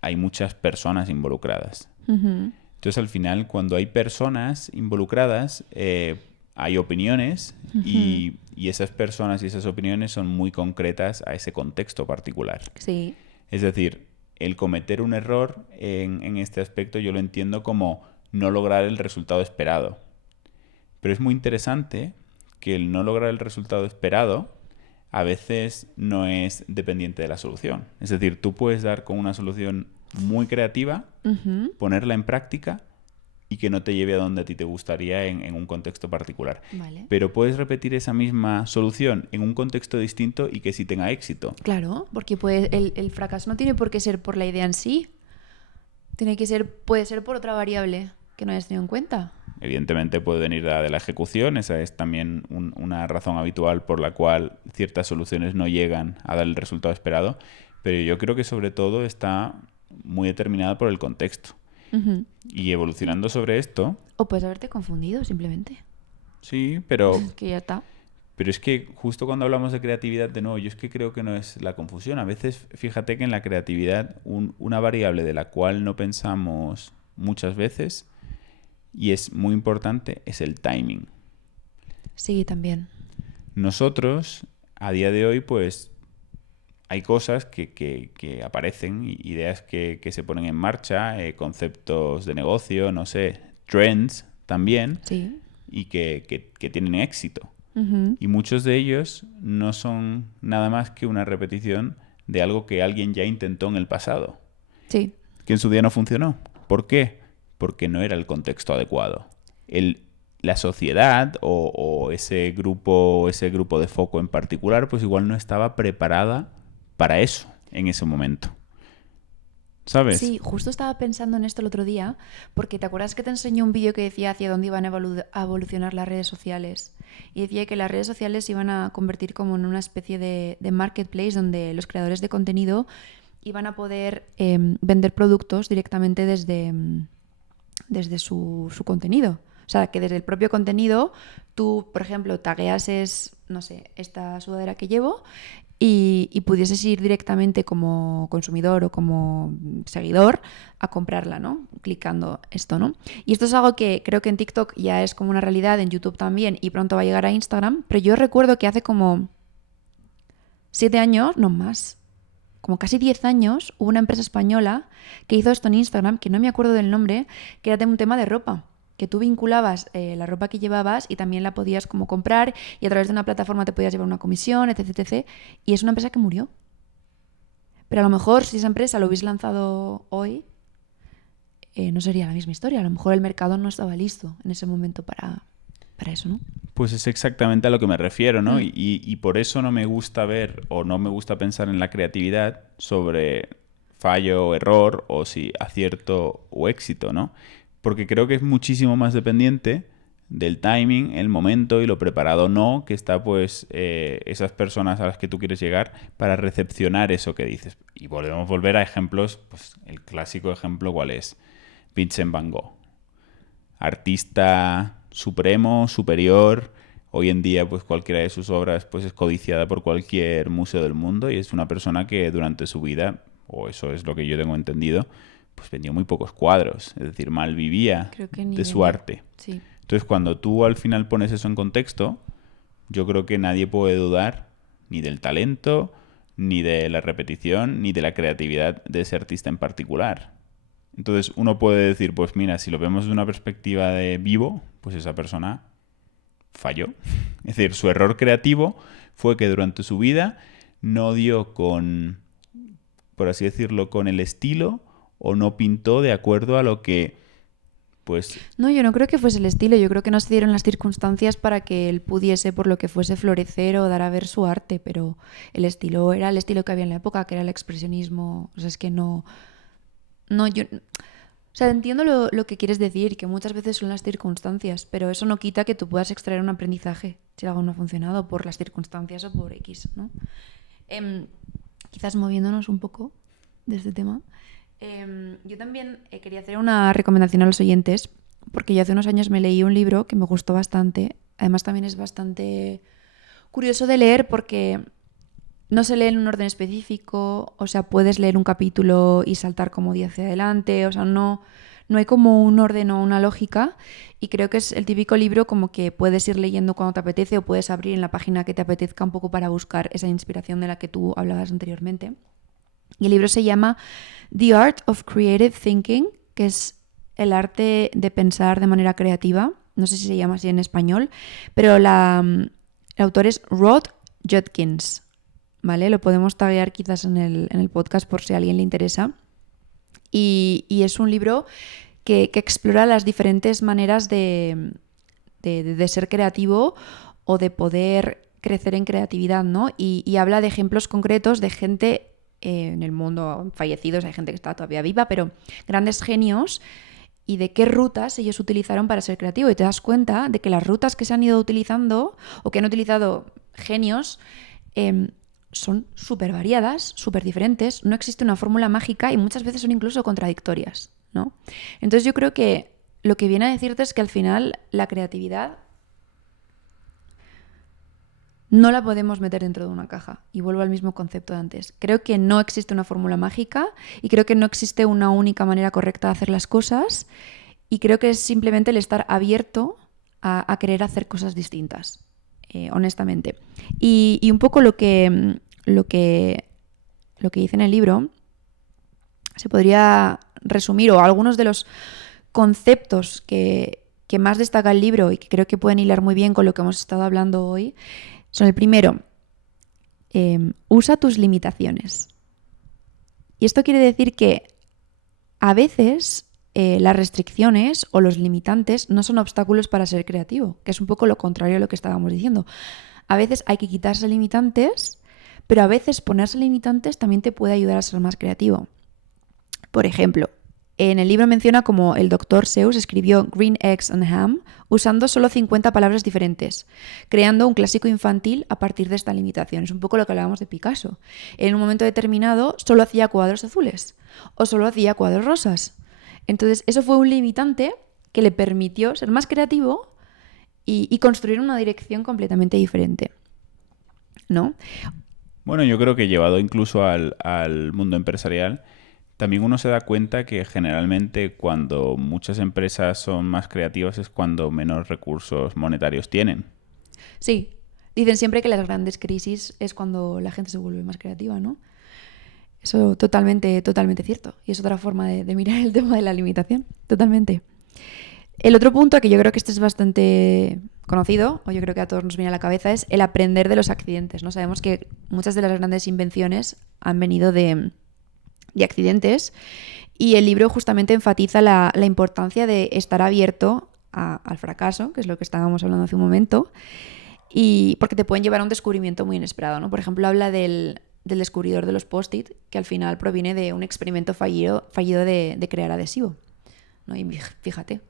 hay muchas personas involucradas. Uh-huh. Entonces, al final, cuando hay personas involucradas, hay opiniones y esas personas y esas opiniones son muy concretas a ese contexto particular. Sí. Es decir, el cometer un error en este aspecto yo lo entiendo como no lograr el resultado esperado. Pero es muy interesante que el no lograr el resultado esperado a veces no es dependiente de la solución. Es decir, tú puedes dar con una solución muy creativa, Uh-huh. ponerla en práctica y que no te lleve a donde a ti te gustaría en un contexto particular. Vale. Pero puedes repetir esa misma solución en un contexto distinto y que sí tenga éxito. Claro, porque el fracaso no tiene por qué ser por la idea en sí. Puede ser por otra variable que no hayas tenido en cuenta. Evidentemente puede venir de la ejecución, esa es también una razón habitual por la cual ciertas soluciones no llegan a dar el resultado esperado, pero yo creo que sobre todo está muy determinada por el contexto. Uh-huh. Y evolucionando sobre esto... O puedes haberte confundido simplemente. Sí, pero... Es que ya está. Pero es que justo cuando hablamos de creatividad, de nuevo, yo es que creo que no es la confusión. A veces, fíjate que en la creatividad, una variable de la cual no pensamos muchas veces, y es muy importante, es el timing. Sí, también. Nosotros, a día de hoy, pues, hay cosas que aparecen, ideas que se ponen en marcha, conceptos de negocio, no sé, trends también, Sí. y que tienen éxito. Uh-huh. Y muchos de ellos no son nada más que una repetición de algo que alguien ya intentó en el pasado, Sí. que en su día no funcionó. ¿Por qué? Porque no era el contexto adecuado. La sociedad o ese grupo de foco en particular, pues igual no estaba preparada para eso en ese momento. ¿Sabes? Sí, justo estaba pensando en esto el otro día, porque ¿te acuerdas que te enseñé un vídeo que decía hacia dónde iban a evolucionar las redes sociales? Y decía que las redes sociales se iban a convertir como en una especie de marketplace donde los creadores de contenido iban a poder vender productos directamente desde su contenido. O sea, que desde el propio contenido tú, por ejemplo, tagueases, no sé, esta sudadera que llevo y pudieses ir directamente como consumidor o como seguidor a comprarla, ¿no? Clicando esto, ¿no? Y esto es algo que creo que en TikTok ya es como una realidad, en YouTube también y pronto va a llegar a Instagram, pero yo recuerdo que hace como 7 años, no más, como casi 10 años, hubo una empresa española que hizo esto en Instagram, que no me acuerdo del nombre, que era de un tema de ropa. Que tú vinculabas la ropa que llevabas y también la podías como comprar y a través de una plataforma te podías llevar una comisión, etc, etc. Y es una empresa que murió. Pero a lo mejor si esa empresa lo hubiese lanzado hoy, no sería la misma historia. A lo mejor el mercado no estaba listo en ese momento para eso, ¿no? Pues es exactamente a lo que me refiero, ¿no? Y por eso no me gusta ver o no me gusta pensar en la creatividad sobre fallo o error o si acierto o éxito, ¿no? Porque creo que es muchísimo más dependiente del timing, el momento y lo preparado o no que está pues esas personas a las que tú quieres llegar para recepcionar eso que dices. Y volvemos a volver a ejemplos, pues el clásico ejemplo, ¿cuál es? Vincent Van Gogh. Artista supremo, superior. Hoy en día pues cualquiera de sus obras pues es codiciada por cualquier museo del mundo y es una persona que durante su vida, o eso es lo que yo tengo entendido, pues vendió muy pocos cuadros, es decir, mal vivía de su arte. Sí. Entonces, cuando tú al final pones eso en contexto, yo creo que nadie puede dudar ni del talento, ni de la repetición, ni de la creatividad de ese artista en particular. Entonces uno puede decir, pues mira, si lo vemos de una perspectiva de vivo, pues esa persona falló. Es decir, su error creativo fue que durante su vida no dio con, por así decirlo, con el estilo o no pintó de acuerdo a lo que, pues... No, yo no creo que fuese el estilo, yo creo que no se dieron las circunstancias para que él pudiese, por lo que fuese, florecer o dar a ver su arte, pero el estilo era el estilo que había en la época, que era el expresionismo. O sea, es que no... No, yo... O sea, entiendo lo que quieres decir, que muchas veces son las circunstancias, pero eso no quita que tú puedas extraer un aprendizaje si algo no ha funcionado por las circunstancias o por X, ¿no? Quizás moviéndonos un poco de este tema. Yo también quería hacer una recomendación a los oyentes, porque yo hace unos años me leí un libro que me gustó bastante. Además también es bastante curioso de leer porque no se lee en un orden específico, o sea, puedes leer un capítulo y saltar como 10 hacia adelante, o sea, no hay como un orden o una lógica, y creo que es el típico libro como que puedes ir leyendo cuando te apetece o puedes abrir en la página que te apetezca un poco para buscar esa inspiración de la que tú hablabas anteriormente. Y el libro se llama The Art of Creative Thinking, que es el arte de pensar de manera creativa. No sé si se llama así en español, pero el autor es Rod Judkins, ¿vale? Lo podemos taguear quizás en el podcast por si a alguien le interesa. Y es un libro que explora las diferentes maneras de ser creativo o de poder crecer en creatividad, ¿no? Y habla de ejemplos concretos de gente en el mundo fallecidos, hay gente que está todavía viva, pero grandes genios, y de qué rutas ellos utilizaron para ser creativos. Y te das cuenta de que las rutas que se han ido utilizando o que han utilizado genios son súper variadas, súper diferentes, no existe una fórmula mágica y muchas veces son incluso contradictorias, ¿no? Entonces yo creo que lo que viene a decirte es que al final la creatividad no la podemos meter dentro de una caja. Y vuelvo al mismo concepto de antes. Creo que no existe una fórmula mágica y creo que no existe una única manera correcta de hacer las cosas, y creo que es simplemente el estar abierto a querer hacer cosas distintas, honestamente. Y un poco lo que dice en el libro se podría resumir, o algunos de los conceptos que más destaca el libro y que creo que pueden hilar muy bien con lo que hemos estado hablando hoy, son el primero: usa tus limitaciones. Y esto quiere decir que a veces las restricciones o los limitantes no son obstáculos para ser creativo, que es un poco lo contrario a lo que estábamos diciendo. A veces hay que quitarse limitantes, pero a veces ponerse limitantes también te puede ayudar a ser más creativo. Por ejemplo, en el libro menciona cómo el Dr. Seuss escribió Green Eggs and Ham usando solo 50 palabras diferentes, creando un clásico infantil a partir de esta limitación. Es un poco lo que hablábamos de Picasso. En un momento determinado solo hacía cuadros azules o solo hacía cuadros rosas. Entonces eso fue un limitante que le permitió ser más creativo y construir una dirección completamente diferente, ¿no? Bueno, yo creo que llevado incluso al mundo empresarial, también uno se da cuenta que generalmente cuando muchas empresas son más creativas es cuando menos recursos monetarios tienen. Sí, dicen siempre que las grandes crisis es cuando la gente se vuelve más creativa, ¿no? Eso totalmente cierto. Y es otra forma de mirar el tema de la limitación, totalmente. El otro punto, que yo creo que este es bastante conocido, o yo creo que a todos nos viene a la cabeza, es el aprender de los accidentes, ¿no? Sabemos que muchas de las grandes invenciones han venido de accidentes, y el libro justamente enfatiza la importancia de estar abierto al fracaso, que es lo que estábamos hablando hace un momento, y porque te pueden llevar a un descubrimiento muy inesperado, ¿no? Por ejemplo, habla del descubridor de los post-it, que al final proviene de un experimento fallido de crear adhesivo, ¿no? Y fíjate,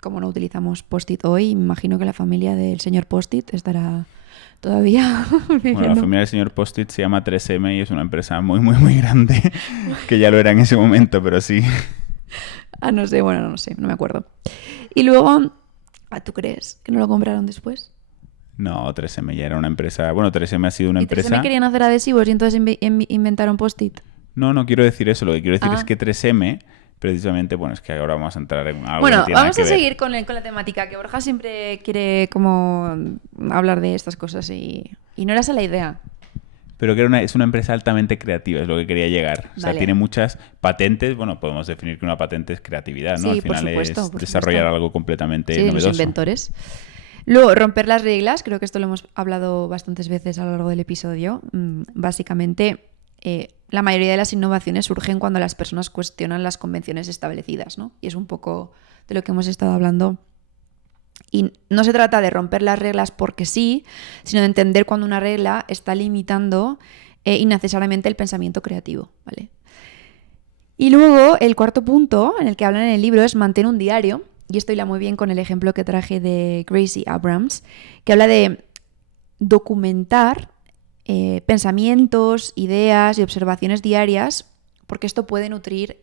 como no utilizamos post-it hoy, me imagino que la familia del señor post-it estará todavía viviendo. Bueno, la familia del señor Post-it se llama 3M y es una empresa muy, muy, muy grande, que ya lo era en ese momento, pero sí. No sé, no me acuerdo. Y luego, ¿tú crees que no lo compraron después? No, 3M ya era una empresa... Bueno, 3M ha sido una empresa... ¿Y 3M querían hacer adhesivos y entonces inventaron post-it? No quiero decir eso. Lo que quiero decir es que 3M... Precisamente, bueno, es que ahora vamos a entrar en algo bueno, que tiene vamos que a ver. seguir con la temática, que Borja siempre quiere como hablar de estas cosas y no era esa la idea. pero que es una empresa altamente creativa, es lo que quería llegar. O sea, Vale. tiene muchas patentes. Bueno, podemos definir que una patente es creatividad, ¿no? Sí, Al final por es supuesto. desarrollar algo completamente Sí, los novedoso. inventores. Luego, romper las reglas. Creo que esto lo hemos hablado bastantes veces a lo largo del episodio. Básicamente, la mayoría de las innovaciones surgen cuando las personas cuestionan las convenciones establecidas, ¿no? Y es un poco de lo que hemos estado hablando. Y no se trata de romper las reglas porque sí, sino de entender cuando una regla está limitando innecesariamente el pensamiento creativo, ¿vale? Y luego, el cuarto punto en el que hablan en el libro es mantén un diario. Y esto hila muy bien con el ejemplo que traje de Gracie Abrams, que habla de documentar pensamientos, ideas y observaciones diarias, porque esto puede nutrir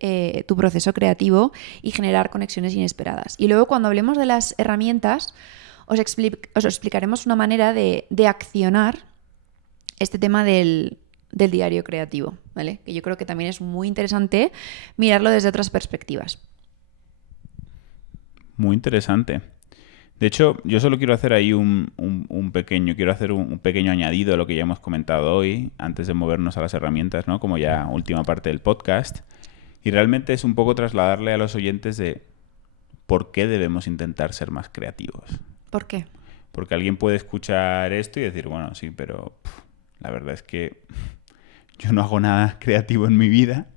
tu proceso creativo y generar conexiones inesperadas. Y luego, cuando hablemos de las herramientas, os explicaremos una manera de accionar este tema del diario creativo, ¿vale? Que yo creo que también es muy interesante mirarlo desde otras perspectivas. Muy interesante. De hecho, yo solo quiero hacer ahí un pequeño añadido a lo que ya hemos comentado hoy, antes de movernos a las herramientas, ¿no? Como ya última parte del podcast. Y realmente es un poco trasladarle a los oyentes de por qué debemos intentar ser más creativos. ¿Por qué? Porque alguien puede escuchar esto y decir, bueno, sí, pero la verdad es que yo no hago nada creativo en mi vida.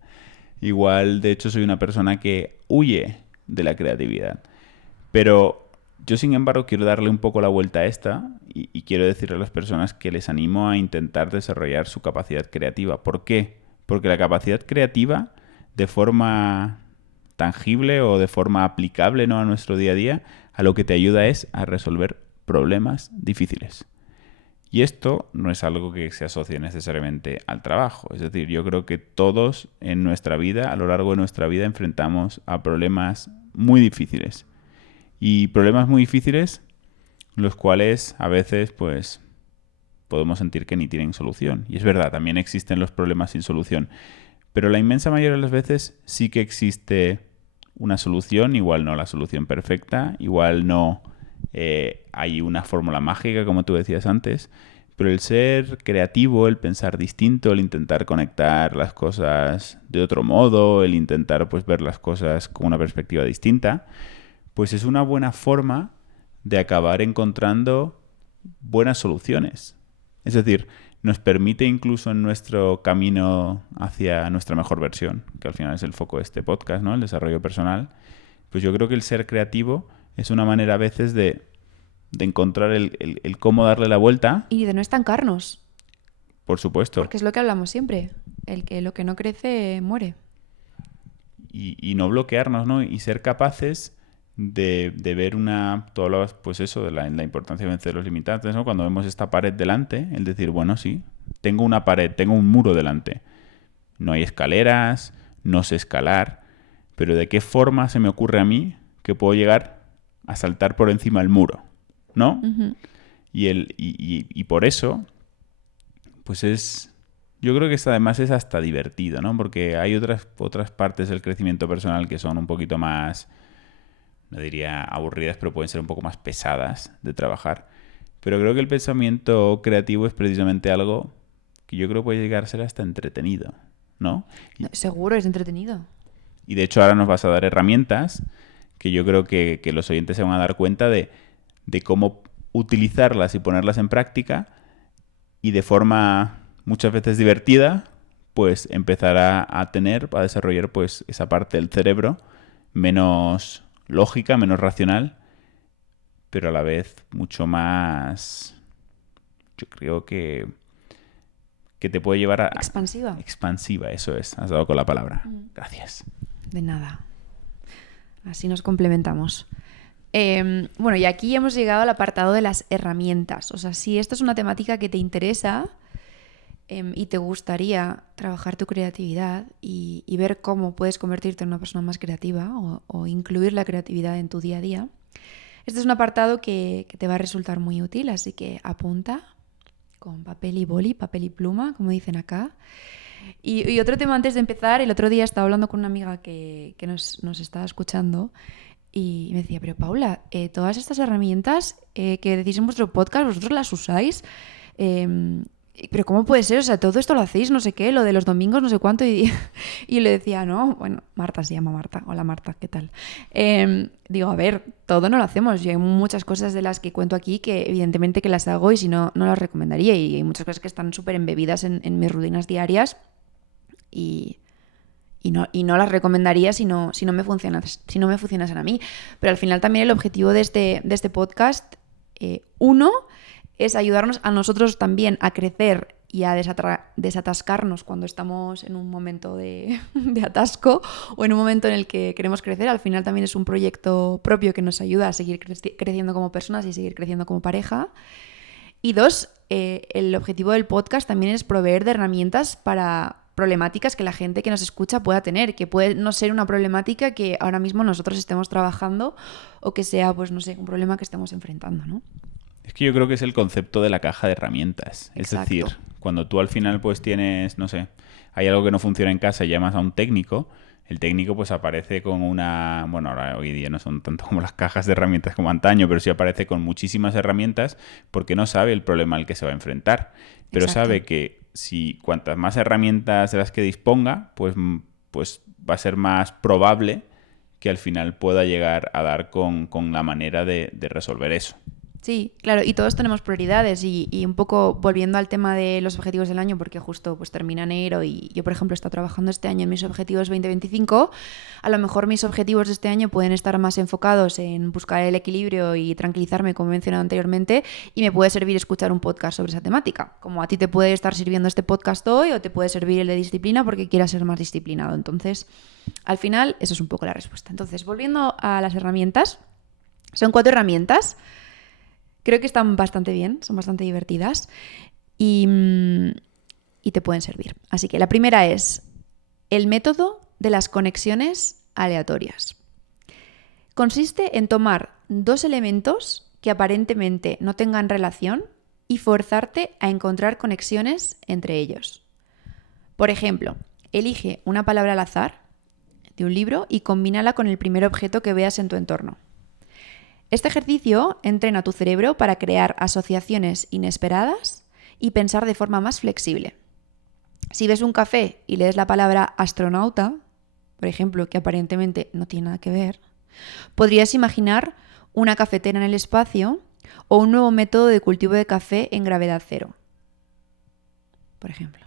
Igual, de hecho, soy una persona que huye de la creatividad. Pero yo, sin embargo, quiero darle un poco la vuelta a esta y quiero decirle a las personas que les animo a intentar desarrollar su capacidad creativa. ¿Por qué? Porque la capacidad creativa, de forma tangible o de forma aplicable, ¿no?, a nuestro día a día, a lo que te ayuda es a resolver problemas difíciles. Y esto no es algo que se asocie necesariamente al trabajo. Es decir, yo creo que todos en nuestra vida, a lo largo de nuestra vida, enfrentamos a problemas muy difíciles. Y problemas muy difíciles, los cuales a veces, pues, podemos sentir que ni tienen solución. Y es verdad, también existen los problemas sin solución. Pero la inmensa mayoría de las veces sí que existe una solución, igual no la solución perfecta, igual no hay una fórmula mágica, como tú decías antes, pero el ser creativo, el pensar distinto, el intentar conectar las cosas de otro modo, el intentar, pues, ver las cosas con una perspectiva distinta, pues es una buena forma de acabar encontrando buenas soluciones. Es decir, nos permite incluso en nuestro camino hacia nuestra mejor versión, que al final es el foco de este podcast, ¿no?, el desarrollo personal. Pues yo creo que el ser creativo es una manera a veces de encontrar el cómo darle la vuelta. Y de no estancarnos. Por supuesto. Porque es lo que hablamos siempre. Lo que no crece muere. Y no bloquearnos, ¿no? Y ser capaces de ver tú hablabas, pues eso, de la importancia de vencer los limitantes, ¿no? Cuando vemos esta pared delante, el decir, bueno, sí, tengo una pared, tengo un muro delante. No hay escaleras, no sé escalar, pero ¿de qué forma se me ocurre a mí que puedo llegar a saltar por encima del muro? ¿No? Uh-huh. Y por eso, pues yo creo que además es hasta divertido, ¿no? Porque hay otras partes del crecimiento personal que son un poquito más, no diría aburridas, pero pueden ser un poco más pesadas de trabajar. Pero creo que el pensamiento creativo es precisamente algo que yo creo que puede llegar a ser hasta entretenido, ¿no? Seguro, es entretenido. Y de hecho ahora nos vas a dar herramientas que yo creo que los oyentes se van a dar cuenta de cómo utilizarlas y ponerlas en práctica, y de forma muchas veces divertida, pues empezar a desarrollar, pues, esa parte del cerebro menos lógica, menos racional, pero a la vez mucho más, yo creo que te puede llevar a... Expansiva. Expansiva, eso es. Has dado con la palabra. Gracias. De nada. Así nos complementamos. Bueno, y aquí hemos llegado al apartado de las herramientas. O sea, si esto es una temática que te interesa y te gustaría trabajar tu creatividad y ver cómo puedes convertirte en una persona más creativa o incluir la creatividad en tu día a día, este es un apartado que te va a resultar muy útil, así que apunta con papel y boli, papel y pluma, como dicen acá. Y otro tema antes de empezar, el otro día estaba hablando con una amiga que nos estaba escuchando y me decía, pero Paula, todas estas herramientas que decís en vuestro podcast, ¿vosotros las usáis? pero ¿cómo puede ser? O sea, todo esto lo hacéis, no sé qué, lo de los domingos, no sé cuánto. Y le decía, no, bueno, Marta se llama Marta. Hola Marta, ¿qué tal? Digo, a ver, todo no lo hacemos. Yo hay muchas cosas de las que cuento aquí que evidentemente que las hago y si no, no las recomendaría. Y hay muchas cosas que están súper embebidas en mis rutinas diarias y no las recomendaría si no me funcionasen a mí. Pero al final también el objetivo de este podcast, uno, es ayudarnos a nosotros también a crecer y a desatascarnos cuando estamos en un momento de atasco o en un momento en el que queremos crecer. Al final también es un proyecto propio que nos ayuda a seguir creciendo como personas y seguir creciendo como pareja. Y dos, el objetivo del podcast también es proveer de herramientas para problemáticas que la gente que nos escucha pueda tener, que puede no ser una problemática que ahora mismo nosotros estemos trabajando o que sea, pues no sé, un problema que estemos enfrentando, ¿no? Es que yo creo que es el concepto de la caja de herramientas. Exacto. Es decir, cuando tú al final pues tienes, no sé, hay algo que no funciona en casa y llamas a un técnico, el técnico pues aparece con una... Bueno, ahora hoy día no son tanto como las cajas de herramientas como antaño, pero sí aparece con muchísimas herramientas porque no sabe el problema al que se va a enfrentar. Pero Exacto. sabe que si cuantas más herramientas de las que disponga, pues va a ser más probable que al final pueda llegar a dar con la manera de resolver eso. Sí, claro, y todos tenemos prioridades y un poco volviendo al tema de los objetivos del año, porque justo pues termina enero y yo, por ejemplo, he estado trabajando este año en mis objetivos 2025, a lo mejor mis objetivos de este año pueden estar más enfocados en buscar el equilibrio y tranquilizarme, como he mencionado anteriormente, y me puede servir escuchar un podcast sobre esa temática, como a ti te puede estar sirviendo este podcast hoy o te puede servir el de disciplina porque quieras ser más disciplinado. Entonces, al final, eso es un poco la respuesta. Entonces, volviendo a las herramientas, son 4 herramientas. Creo que están bastante bien, son bastante divertidas y te pueden servir. Así que la primera es el método de las conexiones aleatorias. Consiste en tomar 2 elementos que aparentemente no tengan relación y forzarte a encontrar conexiones entre ellos. Por ejemplo, elige una palabra al azar de un libro y combínala con el primer objeto que veas en tu entorno. Este ejercicio entrena tu cerebro para crear asociaciones inesperadas y pensar de forma más flexible. Si ves un café y lees la palabra astronauta, por ejemplo, que aparentemente no tiene nada que ver, podrías imaginar una cafetera en el espacio o un nuevo método de cultivo de café en gravedad cero, por ejemplo.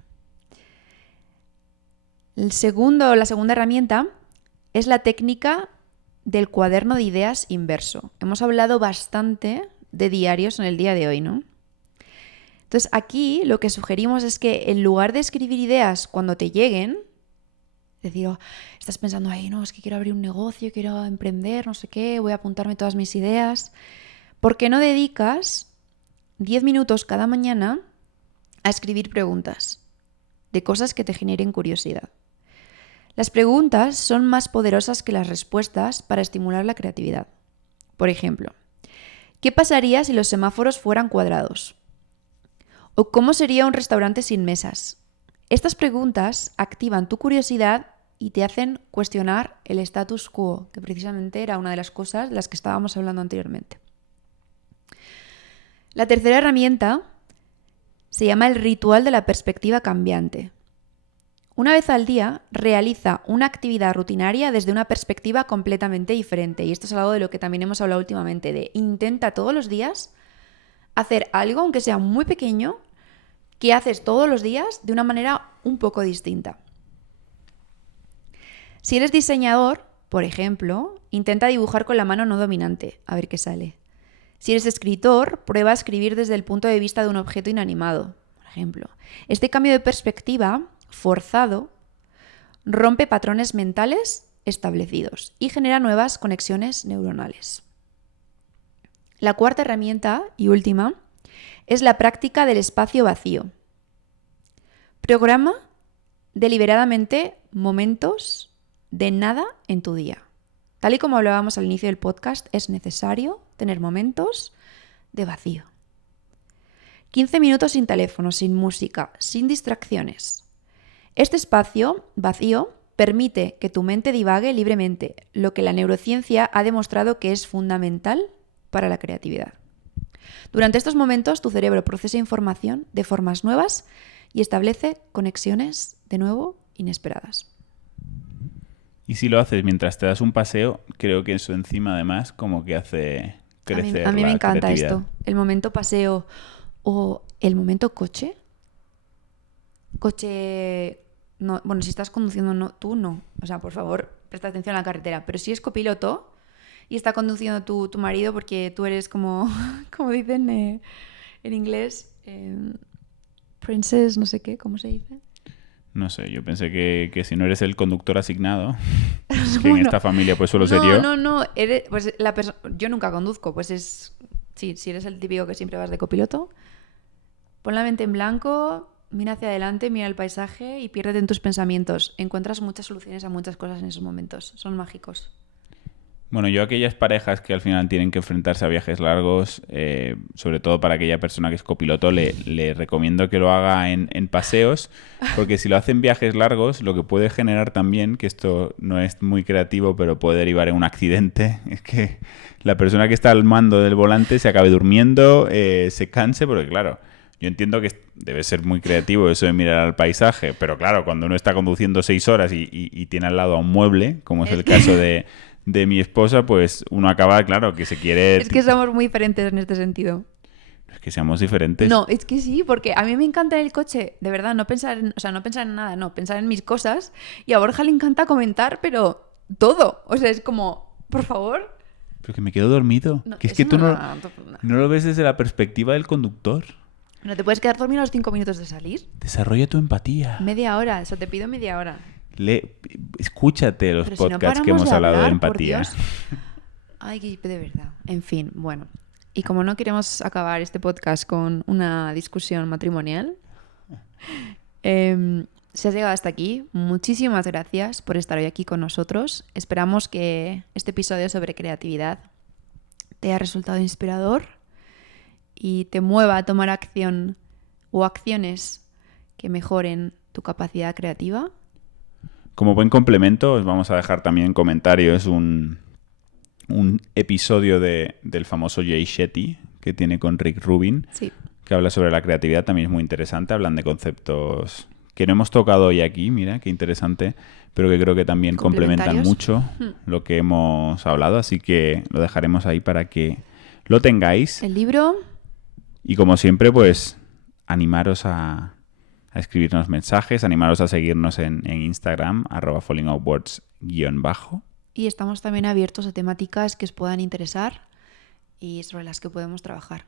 La segunda herramienta es la técnica del cuaderno de ideas inverso. Hemos hablado bastante de diarios en el día de hoy, ¿no? Entonces aquí lo que sugerimos es que en lugar de escribir ideas cuando te lleguen, decir, estás pensando, no, es que quiero abrir un negocio, quiero emprender, no sé qué, voy a apuntarme todas mis ideas, ¿por qué no dedicas 10 minutos cada mañana a escribir preguntas de cosas que te generen curiosidad? Las preguntas son más poderosas que las respuestas para estimular la creatividad. Por ejemplo, ¿qué pasaría si los semáforos fueran cuadrados? ¿O cómo sería un restaurante sin mesas? Estas preguntas activan tu curiosidad y te hacen cuestionar el status quo, que precisamente era una de las cosas de las que estábamos hablando anteriormente. La tercera herramienta se llama el ritual de la perspectiva cambiante. Una vez al día, realiza una actividad rutinaria desde una perspectiva completamente diferente. Y esto es algo de lo que también hemos hablado últimamente, de intenta todos los días hacer algo, aunque sea muy pequeño, que haces todos los días de una manera un poco distinta. Si eres diseñador, por ejemplo, intenta dibujar con la mano no dominante, a ver qué sale. Si eres escritor, prueba a escribir desde el punto de vista de un objeto inanimado, por ejemplo. Este cambio de perspectiva forzado rompe patrones mentales establecidos y genera nuevas conexiones neuronales. La cuarta herramienta y última es la práctica del espacio vacío. Programa deliberadamente momentos de nada en tu día. Tal y como hablábamos al inicio del podcast, es necesario tener momentos de vacío. 15 minutos sin teléfono, sin música, sin distracciones. Este espacio vacío permite que tu mente divague libremente, lo que la neurociencia ha demostrado que es fundamental para la creatividad. Durante estos momentos tu cerebro procesa información de formas nuevas y establece conexiones, de nuevo, inesperadas. Y si lo haces mientras te das un paseo, creo que eso encima además como que hace crecer A mí la me encanta creatividad. esto. El momento paseo o el momento coche. Coche... No, bueno, si estás conduciendo, no, tú no. O sea, por favor, presta atención a la carretera. Pero si es copiloto y está conduciendo tu marido, porque tú eres como, como dicen en inglés, princess, no sé qué, ¿cómo se dice? No sé, yo pensé que si no eres el conductor asignado, que en Bueno, esta familia pues suelo ser yo. No, pues yo nunca conduzco, pues es... Sí, si eres el típico que siempre vas de copiloto, pon la mente en blanco, mira hacia adelante, mira el paisaje y piérdete en tus pensamientos. Encuentras muchas soluciones a muchas cosas en esos momentos, son mágicos. Bueno, yo a aquellas parejas que al final tienen que enfrentarse a viajes largos, sobre todo para aquella persona que es copiloto, le recomiendo que lo haga en paseos, porque si lo hace en viajes largos, lo que puede generar también, que esto no es muy creativo, pero puede derivar en un accidente, es que la persona que está al mando del volante se acabe durmiendo, se canse, porque claro, yo entiendo que debe ser muy creativo eso de mirar al paisaje, pero claro, cuando uno está conduciendo 6 horas y tiene al lado a un mueble, como es el caso de mi esposa, pues uno acaba, claro, que se quiere... Es que somos muy diferentes en este sentido. Es que seamos diferentes. No, es que sí, porque a mí me encanta el coche, de verdad, no pensar en, o sea, no pensar en nada, no, pensar en mis cosas. Y a Borja le encanta comentar, pero todo. O sea, es como, por favor. Pero que me quedo dormido. No, que es que eso tú no no. lo ves desde la perspectiva del conductor. ¿No te puedes quedar dormido a los 5 minutos de salir? Desarrolla tu empatía. Media hora, eso te pido media hora. Escúchate los Pero si no podcasts que paramos hemos de hablado de hablar, por empatía. Dios. Ay, de verdad. En fin, bueno. Y como no queremos acabar este podcast con una discusión matrimonial, si has llegado hasta aquí, muchísimas gracias por estar hoy aquí con nosotros. Esperamos que este episodio sobre creatividad te haya resultado inspirador y te mueva a tomar acción o acciones que mejoren tu capacidad creativa. Como buen complemento, os vamos a dejar también en comentarios un episodio del famoso Jay Shetty que tiene con Rick Rubin, Sí. que habla sobre la creatividad, también es muy interesante. Hablan de conceptos que no hemos tocado hoy aquí, mira, qué interesante, pero que creo que también complementan mucho lo que hemos hablado, así que lo dejaremos ahí para que lo tengáis. El libro. Y como siempre, pues animaros a escribirnos mensajes, animaros a seguirnos en Instagram, @fallingoutwards_. Y estamos también abiertos a temáticas que os puedan interesar y sobre las que podemos trabajar.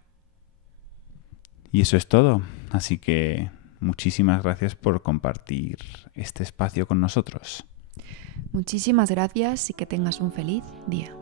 Y eso es todo. Así que muchísimas gracias por compartir este espacio con nosotros. Muchísimas gracias y que tengas un feliz día.